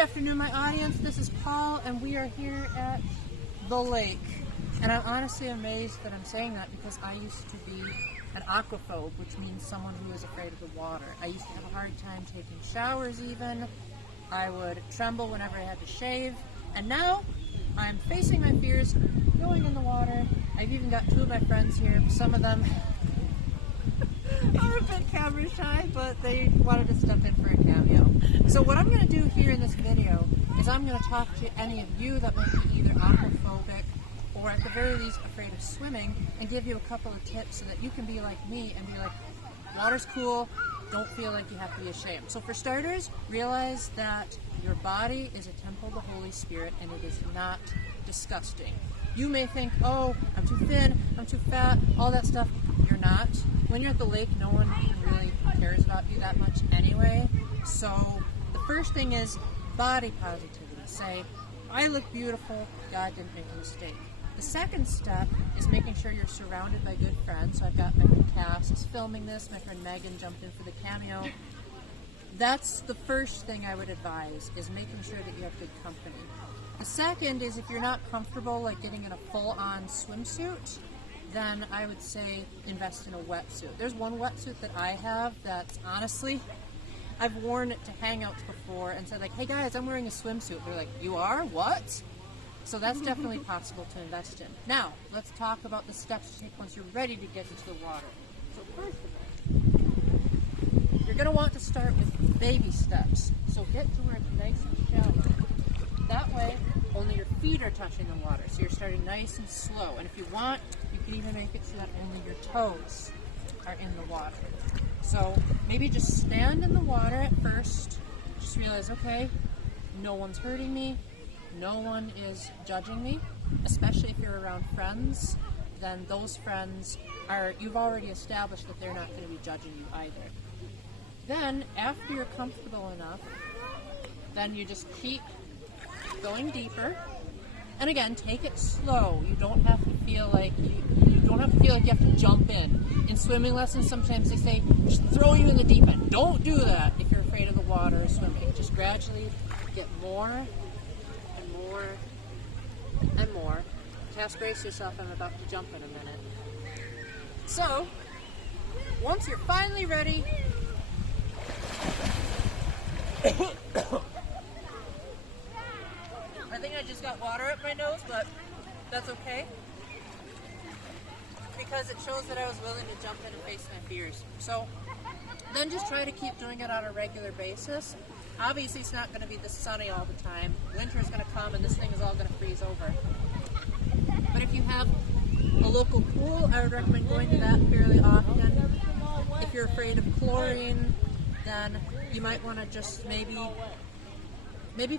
afternoon, my audience. This is Paul, and we are here at the lake. And I'm honestly amazed that I'm saying that because I used to be an aquaphobe, which means someone who is afraid of the water. I used to have a hard time taking showers even. I would tremble whenever I had to shave. And now I'm facing my fears, going in the water. I've even got two of my friends here. Some of them are a bit camera shy, but they wanted to step in for a cameo. So what I'm going to do here in this video is I'm going to talk to any of you that might be either aquaphobic or at the very least afraid of swimming and give you a couple of tips so that you can be like me and be like, water's cool, don't feel like you have to be ashamed. So for starters, realize that your body is a temple of the Holy Spirit and it is not disgusting. You may think, oh, I'm too thin, I'm too fat, all that stuff. You're not. When you're at the lake, no one really cares about you that much anyway. So the first thing is body positivity. Say, I look beautiful, God didn't make a mistake. The second step is making sure you're surrounded by good friends. So I've got my friend Cass is filming this, my friend Megan jumped in for the cameo. That's the first thing I would advise, is making sure that you have good company. The second is if you're not comfortable like getting in a full-on swimsuit, then I would say invest in a wetsuit. There's one wetsuit that I have that's honestly, I've worn it to hangouts before and said like, hey guys, I'm wearing a swimsuit. They're like, you are? What? So that's definitely possible to invest in. Now, let's talk about the steps to take once you're ready to get into the water. So first of all, you're going to want to start with baby steps. So get to where it's nice and shallow. That way, only your feet are touching the water. So you're starting nice and slow. And if you want, you can even make it so that only your toes are in the water. So maybe just stand in the water at first. Just realize, okay, no one's hurting me. No one is judging me, especially if you're around friends. Then those friends are, you've already established that they're not going to be judging you either. Then, after you're comfortable enough, then you just keep going deeper. And again, take it slow. You don't have to feel like you don't have to feel like you have to jump in. In swimming lessons, sometimes they say, just throw you in the deep end. Don't do that if you're afraid of the water or swimming. Just gradually get more and more and more. Cass, brace yourself, I'm about to jump in a minute. So, once you're finally ready, I think I just got water up my nose, but that's okay, because it shows that I was willing to jump in and face my fears. So then just try to keep doing it on a regular basis. Obviously it's not going to be this sunny all the time. Winter is going to come and this thing is all going to freeze over. But if you have a local pool, I would recommend going to that fairly often. If you're afraid of chlorine, then you might want to just maybe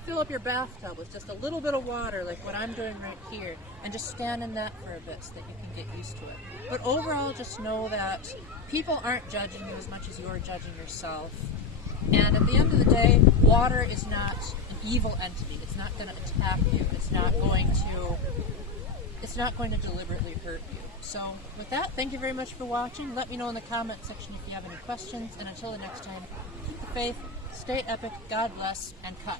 fill up your bathtub with just a little bit of water, like what I'm doing right here, and just stand in that for a bit so that you can get used to it. But overall, just know that people aren't judging you as much as you're judging yourself. And at the end of the day, water is not an evil entity. It's not going to attack you. It's not going to deliberately hurt you. So with that, thank you very much for watching. Let me know in the comment section if you have any questions. And until the next time, keep the faith, stay epic, God bless, and cut.